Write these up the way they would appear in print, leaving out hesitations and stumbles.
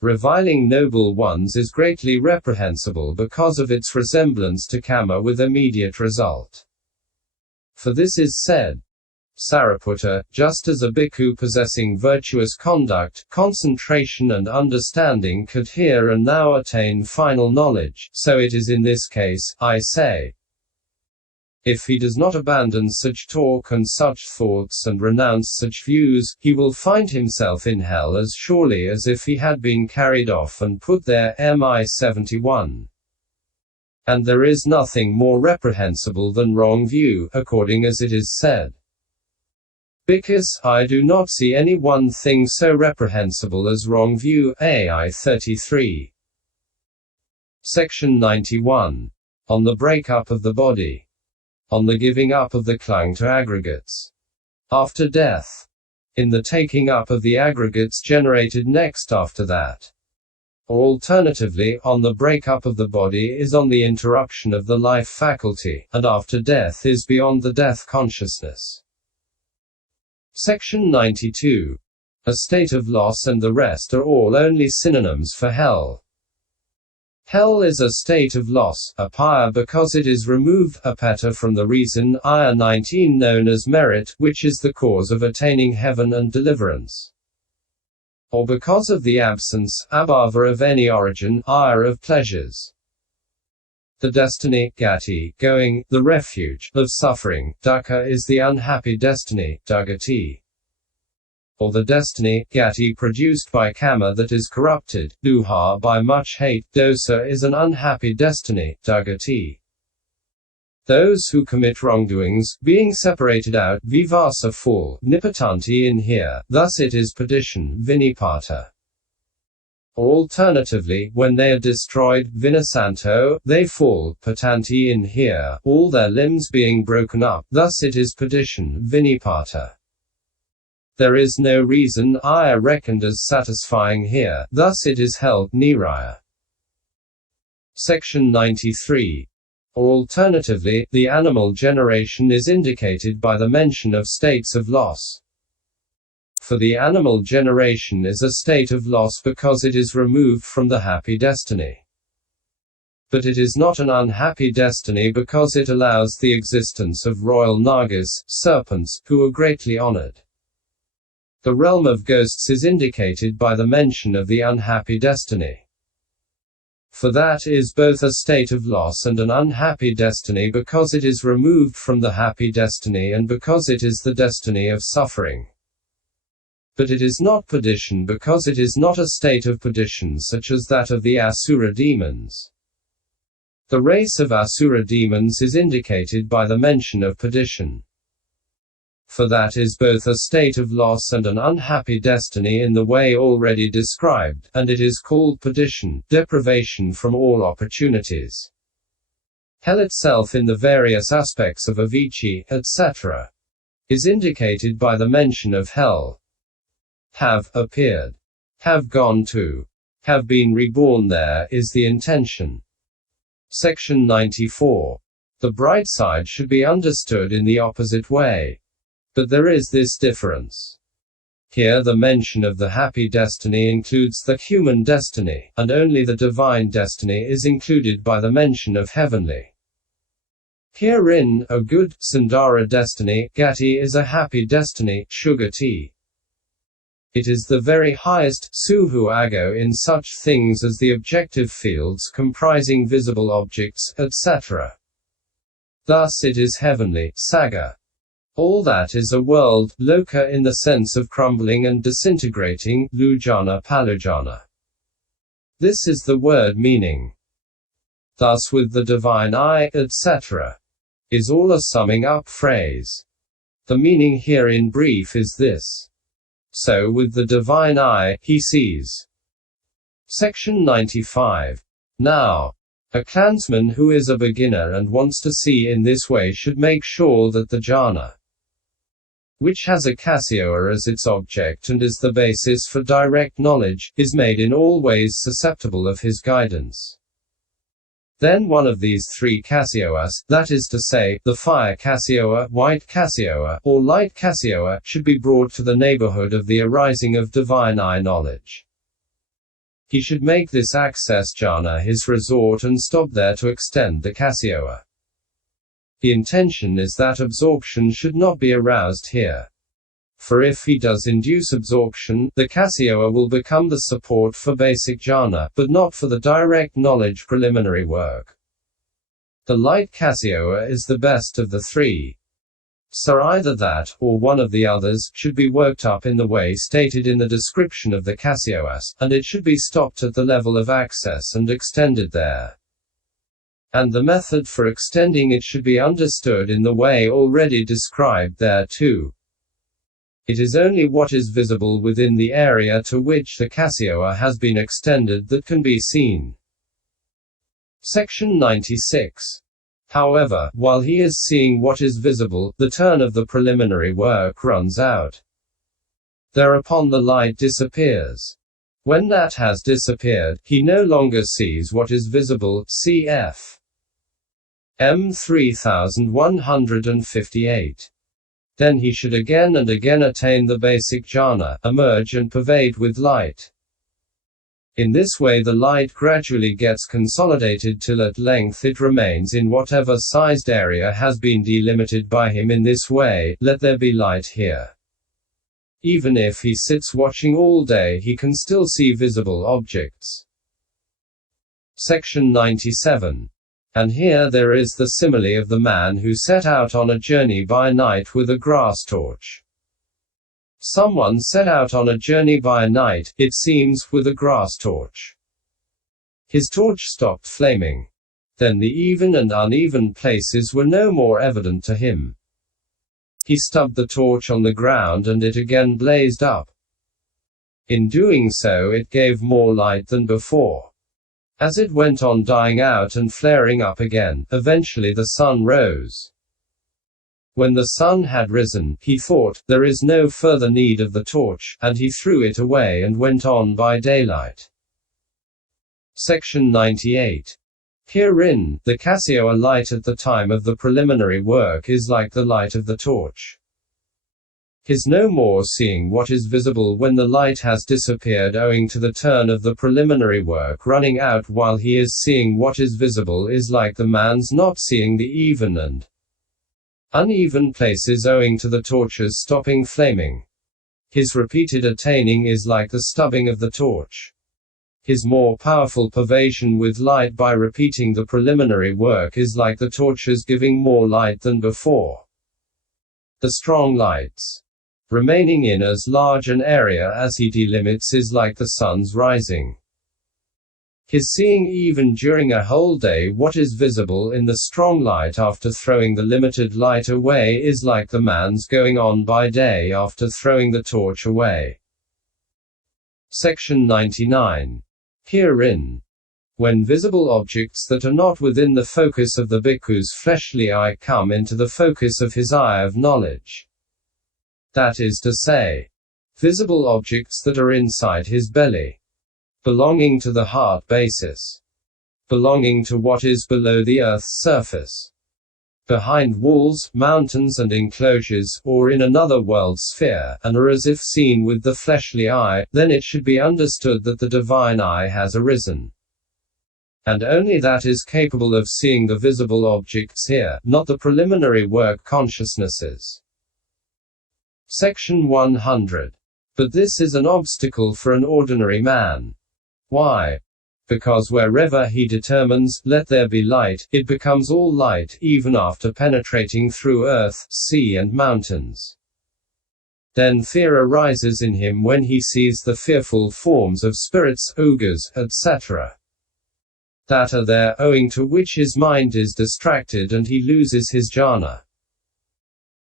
Reviling Noble Ones is greatly reprehensible because of its resemblance to kamma with immediate result. For this is said, Sariputta, just as a bhikkhu possessing virtuous conduct, concentration and understanding could hear and now attain final knowledge, so it is in this case, I say. If he does not abandon such talk and such thoughts and renounce such views, he will find himself in hell as surely as if he had been carried off and put there. Mi 71. And there is nothing more reprehensible than wrong view, according as it is said. Bhikkhus, I do not see any one thing so reprehensible as wrong view. Ai 33. Section 91. On the breakup of the body. On the giving up of the clung-to aggregates. After death. In the taking up of the aggregates generated next after that. Or alternatively, on the breakup of the body is on the interruption of the life faculty, and after death is beyond the death consciousness. Section 92. A state of loss and the rest are all only synonyms for hell. Hell is a state of loss, apaya, because it is removed, apetta, from the reason, ayah 19, known as merit, which is the cause of attaining heaven and deliverance. Or because of the absence, abhava, of any origin, ayah, of pleasures. The destiny, gati, going, the refuge, of suffering, dukkha, is the unhappy destiny, duggati. Or the destiny, gati, produced by kamma that is corrupted, duha, by much hate, dosa, is an unhappy destiny, duggati. Those who commit wrongdoings, being separated out, vivasa, fall, nipatanti, in here, thus it is perdition, vinipata. Or alternatively, when they are destroyed, vinasanto, they fall, patanti, in here, all their limbs being broken up, thus it is perdition, vinipata. There is no reason, ayah, reckoned as satisfying here, thus it is held, niraya. Section 93. Or alternatively, the animal generation is indicated by the mention of states of loss. For the animal generation is a state of loss because it is removed from the happy destiny. But it is not an unhappy destiny because it allows the existence of royal nagas, serpents, who are greatly honored. The realm of ghosts is indicated by the mention of the unhappy destiny. For that is both a state of loss and an unhappy destiny because it is removed from the happy destiny and because it is the destiny of suffering. But it is not perdition because it is not a state of perdition such as that of the Asura demons. The race of Asura demons is indicated by the mention of perdition. For that is both a state of loss and an unhappy destiny in the way already described, and it is called perdition, deprivation from all opportunities. Hell itself in the various aspects of avicii, etc., is indicated by the mention of hell. Have appeared, have gone to, have been reborn there, is the intention. Section 94. The bright side should be understood in the opposite way. But there is this difference. Here the mention of the happy destiny includes the human destiny, and only the divine destiny is included by the mention of heavenly. Herein, a good, sundara destiny, gati, is a happy destiny, shugati. It is the very highest, suhu ago, in such things as the objective fields comprising visible objects, etc. Thus it is heavenly, saga. All that is a world, loka, in the sense of crumbling and disintegrating, lujana palujana. This is the word meaning. Thus with the divine eye, etc., is all a summing up phrase. The meaning here in brief is this. So with the divine eye, he sees. Section 95. Now, a clansman who is a beginner and wants to see in this way should make sure that the jhana, which has a Cassioa as its object and is the basis for direct knowledge, is made in all ways susceptible of his guidance. Then one of these three Cassioas, that is to say, the fire Cassioa, white Cassioa, or light Cassioa, should be brought to the neighborhood of the arising of divine eye knowledge. He should make this access jhana his resort and stop there to extend the Cassioa. The intention is that absorption should not be aroused here. For if he does induce absorption, the Cassioa will become the support for basic jhana, but not for the direct knowledge preliminary work. The light Cassioa is the best of the three. So either that, or one of the others, should be worked up in the way stated in the description of the Cassioas, and it should be stopped at the level of access and extended there. And the method for extending it should be understood in the way already described there too. It is only what is visible within the area to which the Cassioa has been extended that can be seen. Section 96. However, while he is seeing what is visible, the turn of the preliminary work runs out. Thereupon the light disappears. When that has disappeared, he no longer sees what is visible, cf. M 3158. Then he should again and again attain the basic jhana, emerge and pervade with light. In this way the light gradually gets consolidated till at length it remains in whatever sized area has been delimited by him. In this way, let there be light here. Even if he sits watching all day, he can still see visible objects. Section 97. And here there is the simile of the man who set out on a journey by night with a grass torch. Someone set out on a journey by night, it seems, with a grass torch. His torch stopped flaming. Then the even and uneven places were no more evident to him. He stubbed the torch on the ground and it again blazed up. In doing so it gave more light than before. As it went on dying out and flaring up again, eventually the sun rose. When the sun had risen, he thought, there is no further need of the torch, and he threw it away and went on by daylight. Section 98. Herein, the Cassioa light at the time of the preliminary work is like the light of the torch. His no more seeing what is visible when the light has disappeared owing to the turn of the preliminary work running out while he is seeing what is visible is like the man's not seeing the even and uneven places owing to the torch's stopping flaming. His repeated attaining is like the stubbing of the torch. His more powerful pervasion with light by repeating the preliminary work is like the torch's giving more light than before. The strong lights remaining in as large an area as he delimits is like the sun's rising. His seeing even during a whole day what is visible in the strong light after throwing the limited light away is like the man's going on by day after throwing the torch away. Section 99. Herein, when visible objects that are not within the focus of the bhikkhu's fleshly eye come into the focus of his eye of knowledge, that is to say, visible objects that are inside his belly, belonging to the heart basis, belonging to what is below the earth's surface, behind walls, mountains and enclosures, or in another world sphere, and are as if seen with the fleshly eye, then it should be understood that the divine eye has arisen. And only that is capable of seeing the visible objects here, not the preliminary work consciousnesses. Section 100. But this is an obstacle for an ordinary man. Why? Because wherever he determines, let there be light, it becomes all light, even after penetrating through earth, sea and mountains. Then fear arises in him when he sees the fearful forms of spirits, ogres, etc. that are there, owing to which his mind is distracted and he loses his jhana.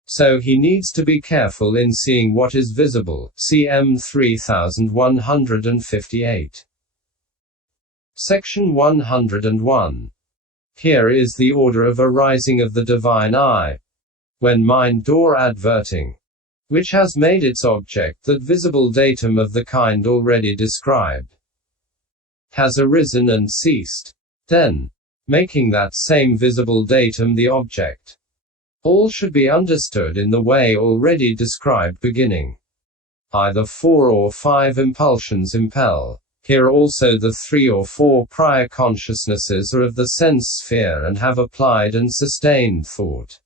So he needs to be careful in seeing what is visible, cm 3158. Section 101. Here is the order of arising of the divine eye. When mind door adverting, which has made its object that visible datum of the kind already described, has arisen and ceased, then, making that same visible datum the object. All should be understood in the way already described beginning. Either 4 or 5 impulsions impel Here also the 3 or 4 prior consciousnesses are of the sense sphere and have applied and sustained thought.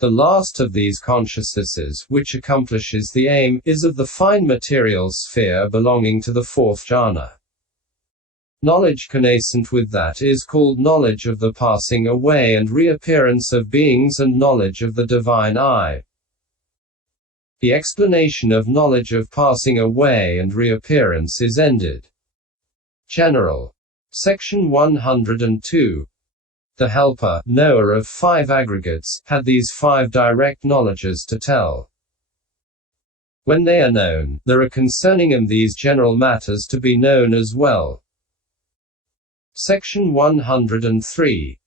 The last of these consciousnesses, which accomplishes the aim, is of the fine material sphere belonging to the 4th jhana. Knowledge connascent with that is called knowledge of the passing away and reappearance of beings and knowledge of the divine I. The explanation of knowledge of passing away and reappearance is ended. General. Section 102. The helper, knower of 5 aggregates, had these 5 direct knowledges to tell. When they are known, there are concerning them these general matters to be known as well. Section 103.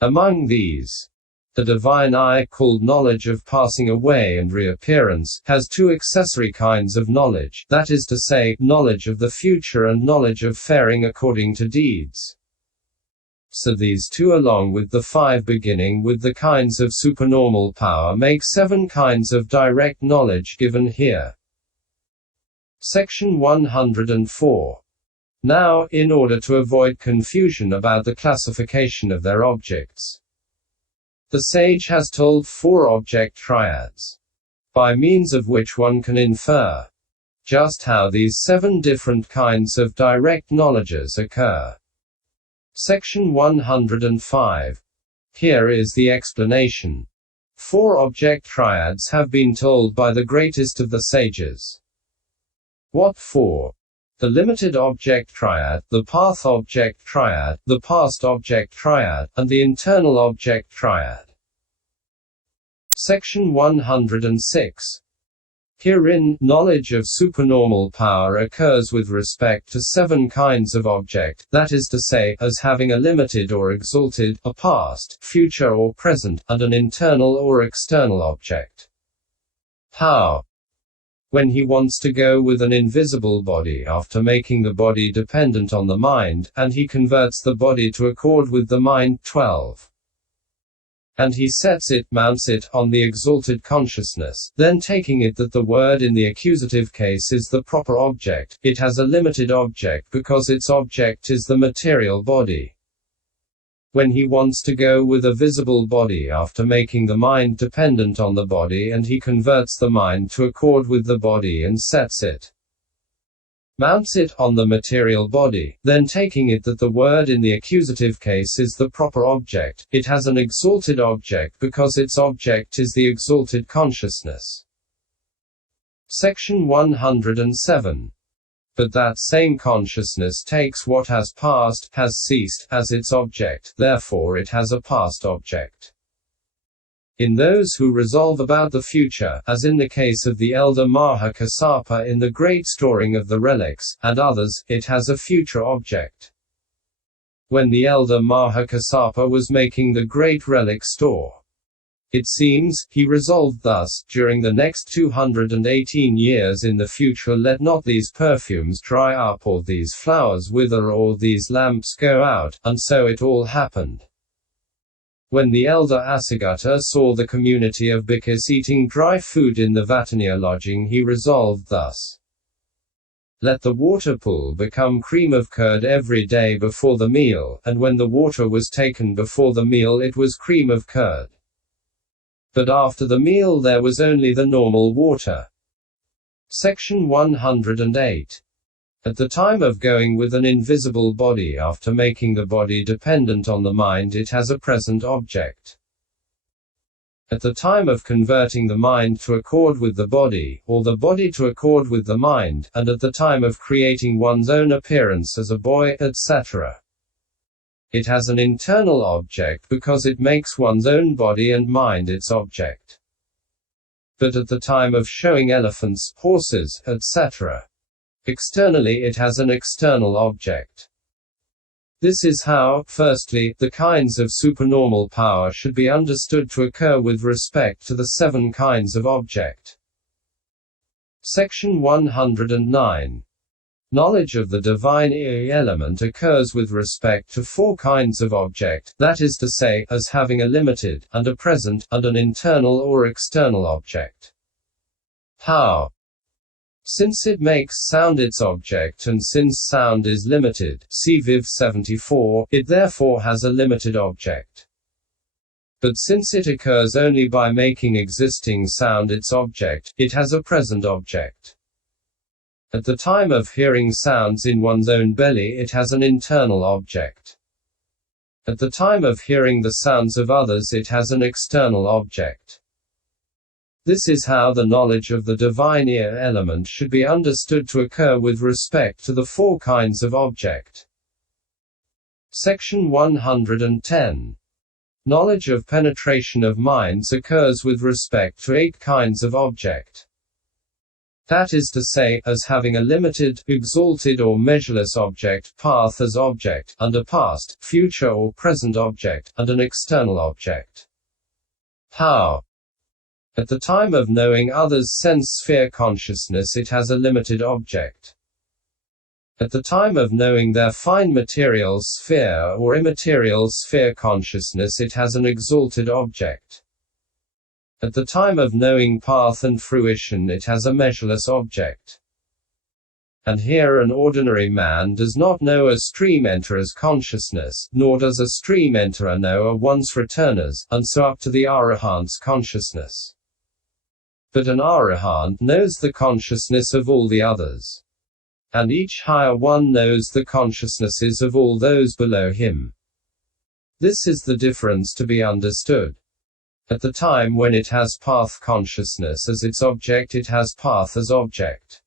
Among these, the divine I, called knowledge of passing away and reappearance, has 2 accessory kinds of knowledge, that is to say, knowledge of the future and knowledge of faring according to deeds. So these 2 along with the 5 beginning with the kinds of supernormal power make 7 kinds of direct knowledge given here. Section 104. Now, in order to avoid confusion about the classification of their objects, the sage has told 4 object triads, by means of which one can infer just how these 7 different kinds of direct knowledges occur. Section 105. Here is the explanation. 4 object triads have been told by the greatest of the sages. What 4? The limited object triad, the path object triad, the past object triad, and the internal object triad. Section 106. Herein, knowledge of supernormal power occurs with respect to 7 kinds of object, that is to say, as having a limited or exalted, a past, future or present, and an internal or external object. How? When he wants to go with an invisible body after making the body dependent on the mind, and he converts the body to accord with the mind. 12. And he sets it, mounts it, on the exalted consciousness, then taking it that the word in the accusative case is the proper object, it has a limited object because its object is the material body. When he wants to go with a visible body after making the mind dependent on the body and he converts the mind to accord with the body and sets it, mounts it, on the material body, then taking it that the word in the accusative case is the proper object, it has an exalted object because its object is the exalted consciousness. Section 107. But that same consciousness takes what has passed, has ceased, as its object, therefore it has a past object. In those who resolve about the future, as in the case of the elder Maha Kassapa in the great storing of the relics, and others, it has a future object. When the elder Maha Kassapa was making the great relic store, it seems, he resolved thus, during the next 218 years in the future let not these perfumes dry up or these flowers wither or these lamps go out, and so it all happened. When the elder Asagata saw the community of Bhikkhus eating dry food in the Vataniya lodging he resolved thus. Let the water pool become cream of curd every day before the meal, and when the water was taken before the meal it was cream of curd. But after the meal there was only the normal water. Section 108. At the time of going with an invisible body after making the body dependent on the mind it has a present object. At the time of converting the mind to accord with the body, or the body to accord with the mind, and at the time of creating one's own appearance as a boy, etc. It has an internal object because it makes one's own body and mind its object. But at the time of showing elephants, horses, etc., externally it has an external object. This is how, firstly, the kinds of supernormal power should be understood to occur with respect to the 7 kinds of object. Section 109. Knowledge of the divine element occurs with respect to 4 kinds of object, that is to say, as having a limited, and a present, and an internal or external object. How? Since it makes sound its object and since sound is limited, see Viv 74, it therefore has a limited object. But since it occurs only by making existing sound its object, it has a present object. At the time of hearing sounds in one's own belly, it has an internal object. At the time of hearing the sounds of others, it has an external object. This is how the knowledge of the divine ear element should be understood to occur with respect to the four kinds of object. Section 110. Knowledge of penetration of minds occurs with respect to 8 kinds of object. That is to say, as having a limited, exalted or measureless object, path as object, and a past, future or present object, and an external object. How? At the time of knowing others' sense sphere consciousness, it has a limited object. At the time of knowing their fine material sphere or immaterial sphere consciousness, it has an exalted object. At the time of knowing path and fruition, it has a measureless object. And here an ordinary man does not know a stream enterer's consciousness, nor does a stream enterer know a once returner's, and so up to the Arahant's consciousness. But an Arahant knows the consciousness of all the others. And each higher one knows the consciousnesses of all those below him. This is the difference to be understood. At the time when it has path consciousness as its object, it has path as object.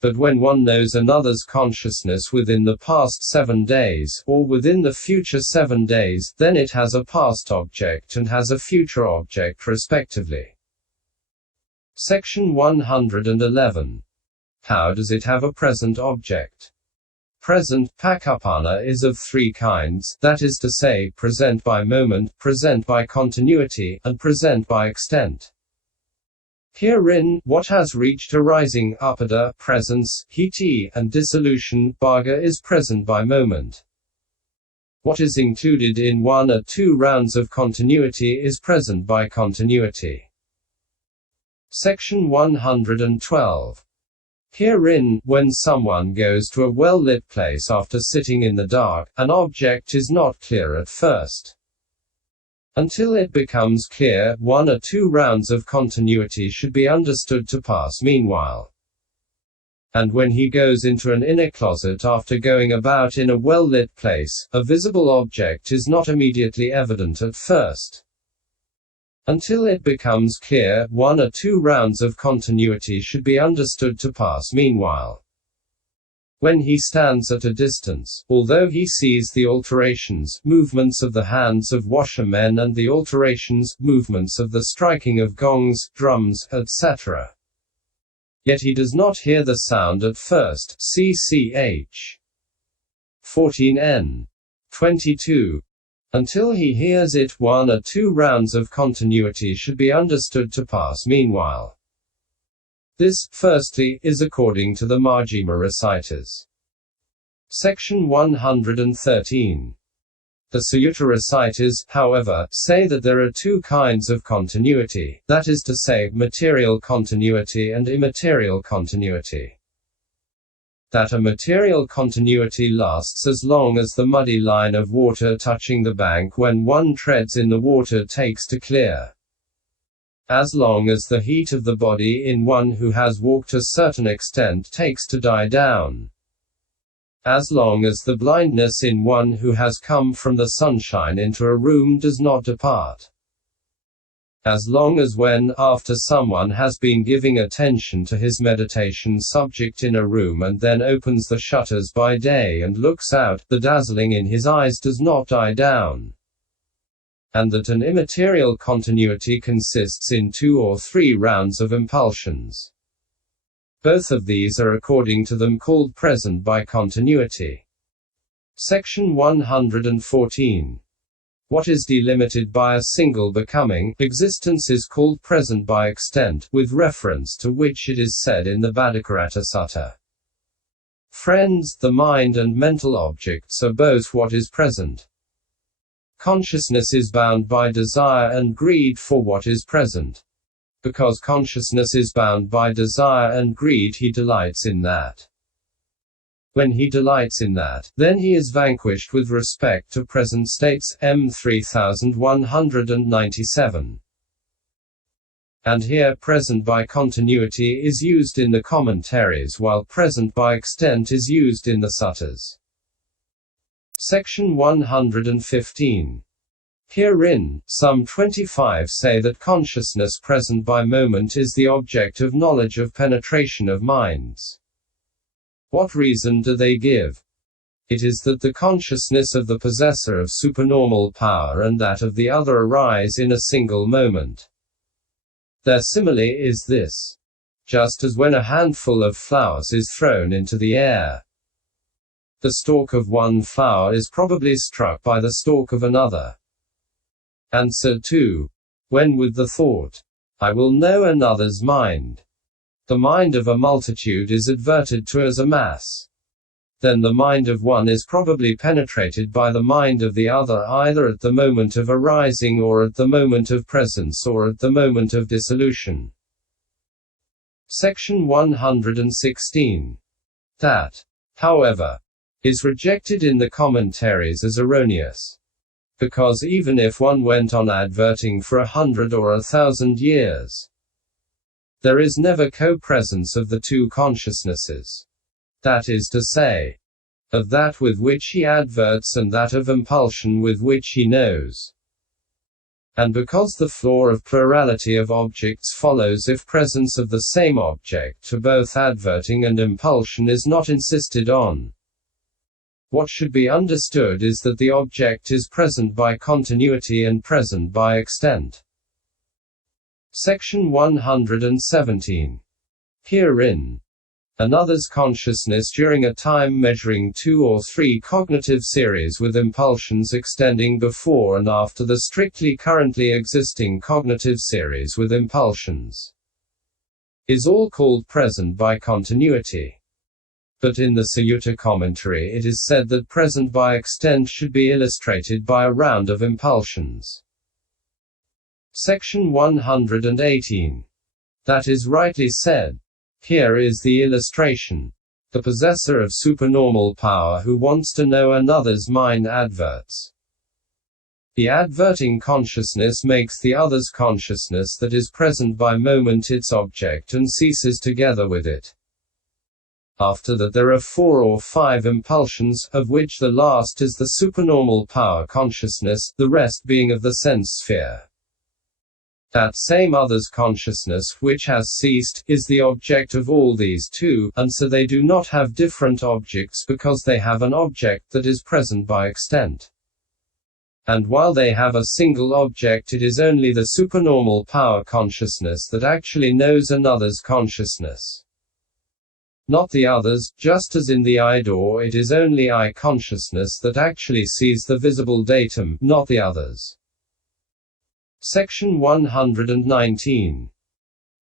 But when one knows another's consciousness within the past 7 days, or within the future 7 days, then it has a past object and has a future object respectively. Section 111. How does it have a present object? Present, pakapana, is of 3 kinds, that is to say, present by moment, present by continuity, and present by extent. Herein, what has reached arising, upada, presence, hiti, and dissolution, bhaga, is present by moment. What is included in 1 or 2 rounds of continuity is present by continuity. Section 112. Herein, when someone goes to a well-lit place after sitting in the dark, an object is not clear at first. Until it becomes clear, 1 or 2 rounds of continuity should be understood to pass meanwhile. And when he goes into an inner closet after going about in a well-lit place, a visible object is not immediately evident at first. Until it becomes clear, 1 or 2 rounds of continuity should be understood to pass meanwhile. When he stands at a distance, although he sees the alterations, movements of the hands of washermen and the alterations, movements of the striking of gongs, drums, etc., yet he does not hear the sound at first. CCH 14n 22. Until he hears it, 1 or 2 rounds of continuity should be understood to pass meanwhile. This, firstly, is according to the Majjhima reciters. Section 113. The Suyutta reciters, however, say that there are 2 kinds of continuity, that is to say, material continuity and immaterial continuity. That a material continuity lasts as long as the muddy line of water touching the bank when one treads in the water takes to clear. As long as the heat of the body in one who has walked a certain extent takes to die down. As long as the blindness in one who has come from the sunshine into a room does not depart. As long as when, after someone has been giving attention to his meditation subject in a room and then opens the shutters by day and looks out, the dazzling in his eyes does not die down. And that an immaterial continuity consists in 2 or 3 rounds of impulsions. Both of these are according to them called present by continuity. Section 114. What is delimited by a single becoming, existence is called present by extent, with reference to which it is said in the Bhaddhakaratta Sutta. Friends, the mind and mental objects are both what is present. Consciousness is bound by desire and greed for what is present. Because consciousness is bound by desire and greed, he delights in that. When he delights in that, then he is vanquished with respect to present states. M 3197. And here present by continuity is used in the commentaries, while present by extent is used in the suttas. Section 115. Herein, some 25 say that consciousness present by moment is the object of knowledge of penetration of minds. What reason do they give? It is that the consciousness of the possessor of supernormal power and that of the other arise in a single moment. Their simile is this: just as when a handful of flowers is thrown into the air, the stalk of one flower is probably struck by the stalk of another. And so too, when with the thought, I will know another's mind, the mind of a multitude is adverted to as a mass, then the mind of one is probably penetrated by the mind of the other, either at the moment of arising or at the moment of presence or at the moment of dissolution. Section 116. That, however, is rejected in the commentaries as erroneous. Because even if one went on adverting for 100 or 1,000 years, there is never co-presence of the two consciousnesses. That is to say, of that with which he adverts and that of impulsion with which he knows. And because the flaw of plurality of objects follows if presence of the same object to both adverting and impulsion is not insisted on, what should be understood is that the object is present by continuity and present by extent. Section 117. Herein, another's consciousness during a time measuring 2 or 3 cognitive series with impulsions extending before and after the strictly currently existing cognitive series with impulsions, is all called present by continuity. But in the Sutta commentary it is said that present by extent should be illustrated by a round of impulsions. Section 118. That is rightly said. Here is the illustration. The possessor of supernormal power who wants to know another's mind adverts. The adverting consciousness makes the other's consciousness that is present by moment its object and ceases together with it. After that there are 4 or 5 impulsions, of which the last is the supernormal power consciousness, the rest being of the sense sphere. That same other's consciousness, which has ceased, is the object of all these too, and so they do not have different objects because they have an object that is present by extent. And while they have a single object, it is only the supernormal power consciousness that actually knows another's consciousness, not the others, just as in the eye door it is only eye consciousness that actually sees the visible datum, not the others. Section 119.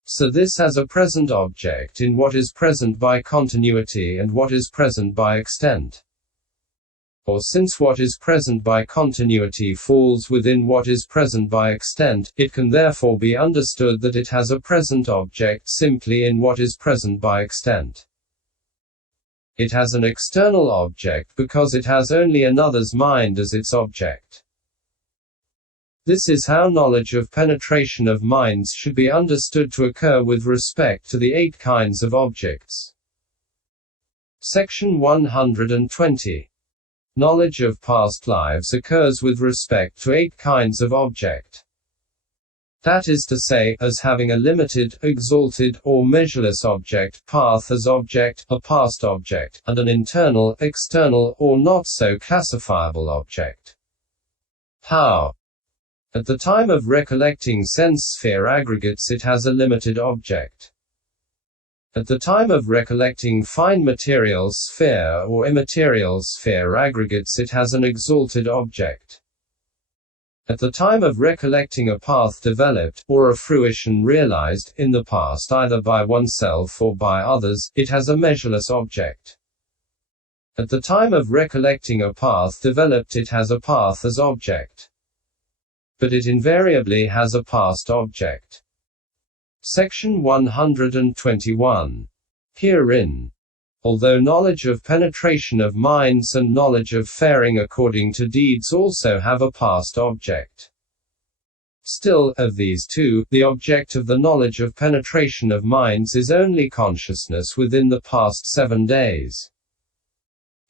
So this has a present object in what is present by continuity and what is present by extent. Or since what is present by continuity falls within what is present by extent, it can therefore be understood that it has a present object simply in what is present by extent. It has an external object because it has only another's mind as its object. This is how knowledge of penetration of minds should be understood to occur with respect to the 8 kinds of objects. Section 120. Knowledge of past lives occurs with respect to 8 kinds of object. That is to say, as having a limited, exalted, or measureless object, path as object, a past object, and an internal, external, or not so classifiable object. How? At the time of recollecting sense sphere aggregates it has a limited object. At the time of recollecting fine material sphere or immaterial sphere aggregates it has an exalted object. At the time of recollecting a path developed, or a fruition realized, in the past either by oneself or by others, it has a measureless object. At the time of recollecting a path developed it has a path as object. But it invariably has a past object. Section 121. Herein, although knowledge of penetration of minds and knowledge of faring according to deeds also have a past object, still, of these two, the object of the knowledge of penetration of minds is only consciousness within the past 7 days.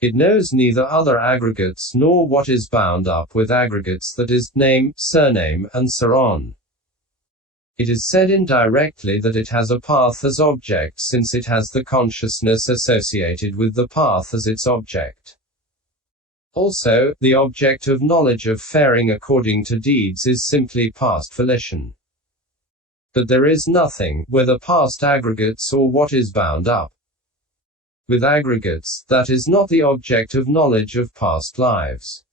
It knows neither other aggregates nor what is bound up with aggregates, that is, name, surname, and so on. It is said indirectly that it has a path as object, since it has the consciousness associated with the path as its object. Also, the object of knowledge of faring according to deeds is simply past volition. But there is nothing, whether past aggregates or what is bound up with aggregates, that is not the object of knowledge of past lives.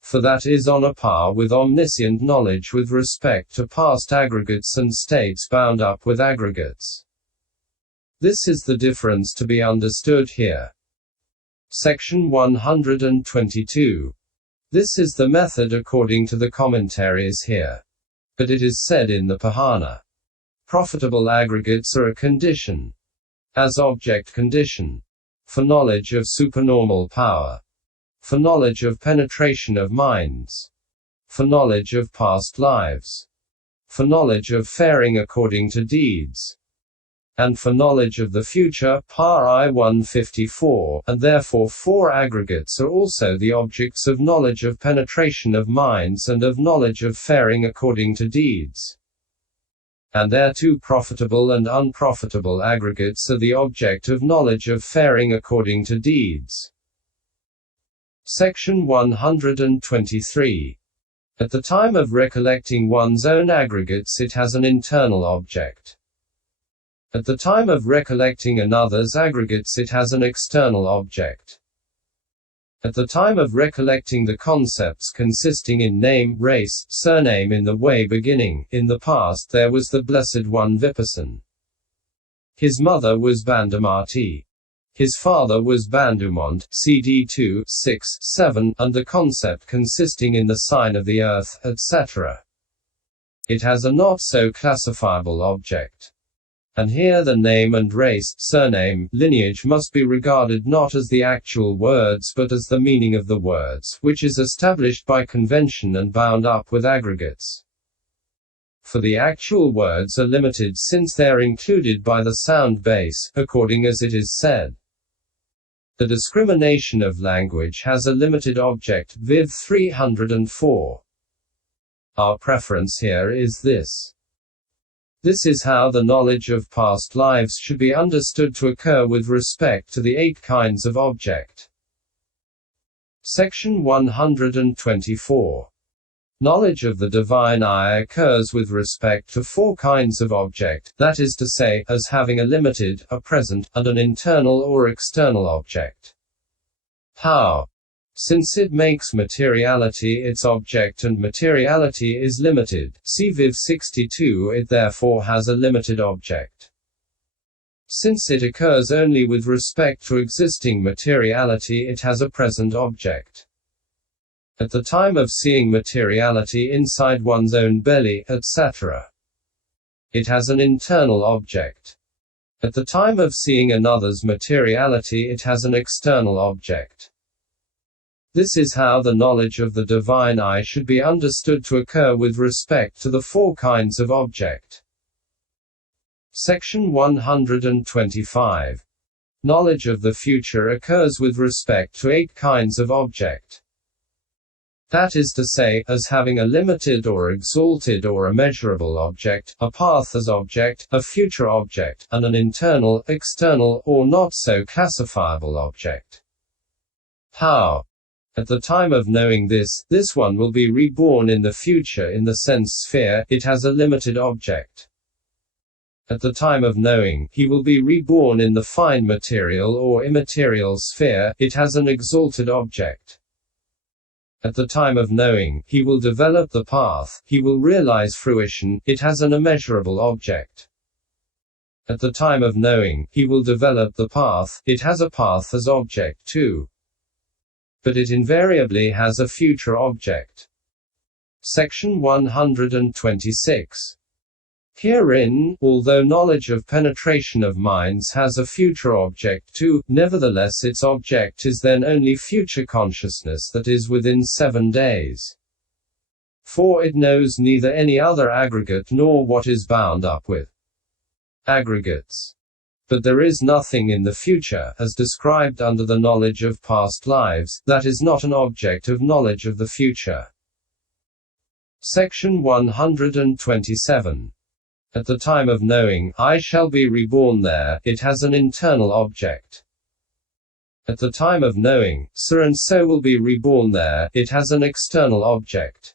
For that is on a par with omniscient knowledge with respect to past aggregates and states bound up with aggregates. This is the difference to be understood here. Section 122. This is the method according to the commentaries here. But it is said in the Pahana, profitable aggregates are a condition, as object condition, for knowledge of supernormal power, for knowledge of penetration of minds, for knowledge of past lives, for knowledge of faring according to deeds, and for knowledge of the future, par I 154, and therefore 4 aggregates are also the objects of knowledge of penetration of minds and of knowledge of faring according to deeds. And their 2 profitable and unprofitable aggregates are the object of knowledge of faring according to deeds. Section 123. At the time of recollecting one's own aggregates it has an internal object. At the time of recollecting another's aggregates it has an external object. At the time of recollecting the concepts consisting in name, race, surname in the way beginning, in the past there was the Blessed One Vipassan. His mother was Bandamati. His father was Bandumont, CD 2, 6, 7, and the concept consisting in the sign of the earth, etc. It has a not so classifiable object. And here the name and race, surname, lineage must be regarded not as the actual words but as the meaning of the words, which is established by convention and bound up with aggregates. For the actual words are limited since they are included by the sound base, according as it is said. The discrimination of language has a limited object, Viv 304. Our preference here is this. This is how the knowledge of past lives should be understood to occur with respect to the 8 kinds of object. Section 124. Knowledge of the divine I occurs with respect to 4 kinds of object, that is to say, as having a limited, a present, and an internal or external object. How? Since it makes materiality its object and materiality is limited, see Viv 62, it therefore has a limited object. Since it occurs only with respect to existing materiality it has a present object. At the time of seeing materiality inside one's own belly, etc. It has an internal object. At the time of seeing another's materiality it has an external object. This is how the knowledge of the divine I should be understood to occur with respect to the 4 kinds of object. Section 125. Knowledge of the future occurs with respect to 8 kinds of object. That is to say, as having a limited or exalted or immeasurable object, a path as object, a future object, and an internal, external, or not so classifiable object. How? At the time of knowing this one will be reborn in the future in the sense sphere, it has a limited object. At the time of knowing, he will be reborn in the fine material or immaterial sphere, it has an exalted object. At the time of knowing, he will develop the path, he will realize fruition, it has an immeasurable object. At the time of knowing, he will develop the path, it has a path as object too. But it invariably has a future object. Section 126. Herein, although knowledge of penetration of minds has a future object too, nevertheless its object is then only future consciousness that is within 7 days. For it knows neither any other aggregate nor what is bound up with aggregates. But there is nothing in the future, as described under the knowledge of past lives, that is not an object of knowledge of the future. Section 127. At the time of knowing, I shall be reborn there, it has an internal object. At the time of knowing, so and so will be reborn there, it has an external object.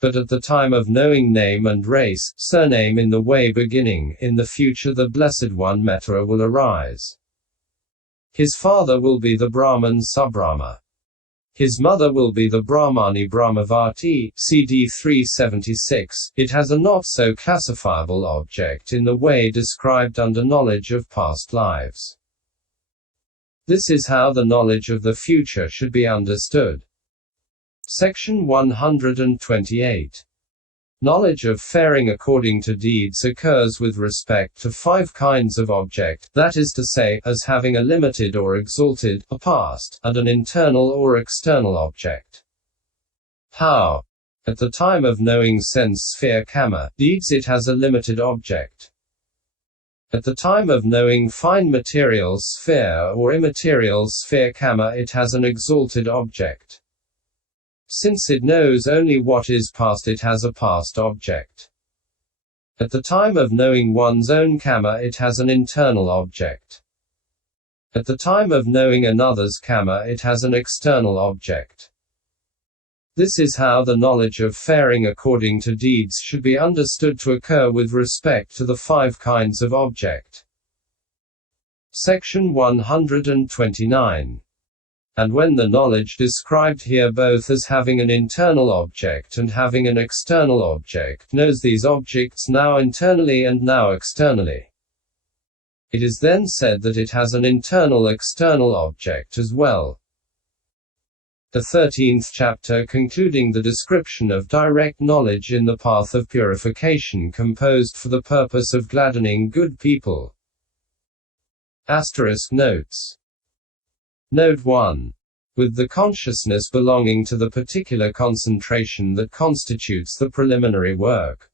But at the time of knowing name and race, surname in the way beginning, in the future the Blessed One Metta will arise. His father will be the Brahman Subrahma. His mother will be the Brahmani Brahmavati, CD 376. It has a not so classifiable object in the way described under knowledge of past lives. This is how the knowledge of the future should be understood. Section 128. Knowledge of faring according to deeds occurs with respect to 5 kinds of object, that is to say, as having a limited or exalted, a past, and an internal or external object. How? At the time of knowing sense sphere kamma, deeds it has a limited object. At the time of knowing fine material sphere or immaterial sphere kamma it has an exalted object. Since it knows only what is past it has a past object. At the time of knowing one's own kamma it has an internal object. At the time of knowing another's kamma it has an external object. This is how the knowledge of faring according to deeds should be understood to occur with respect to the 5 kinds of object. Section 129. And when the knowledge described here both as having an internal object and having an external object knows these objects now internally and now externally, it is then said that it has an internal external object as well. The 13th chapter concluding the description of direct knowledge in the path of purification composed for the purpose of gladdening good people. Asterisk notes. Note 1. With the consciousness belonging to the particular concentration that constitutes the preliminary work.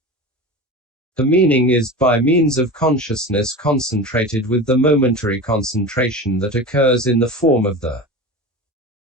The meaning is, by means of consciousness concentrated with the momentary concentration that occurs in the form of the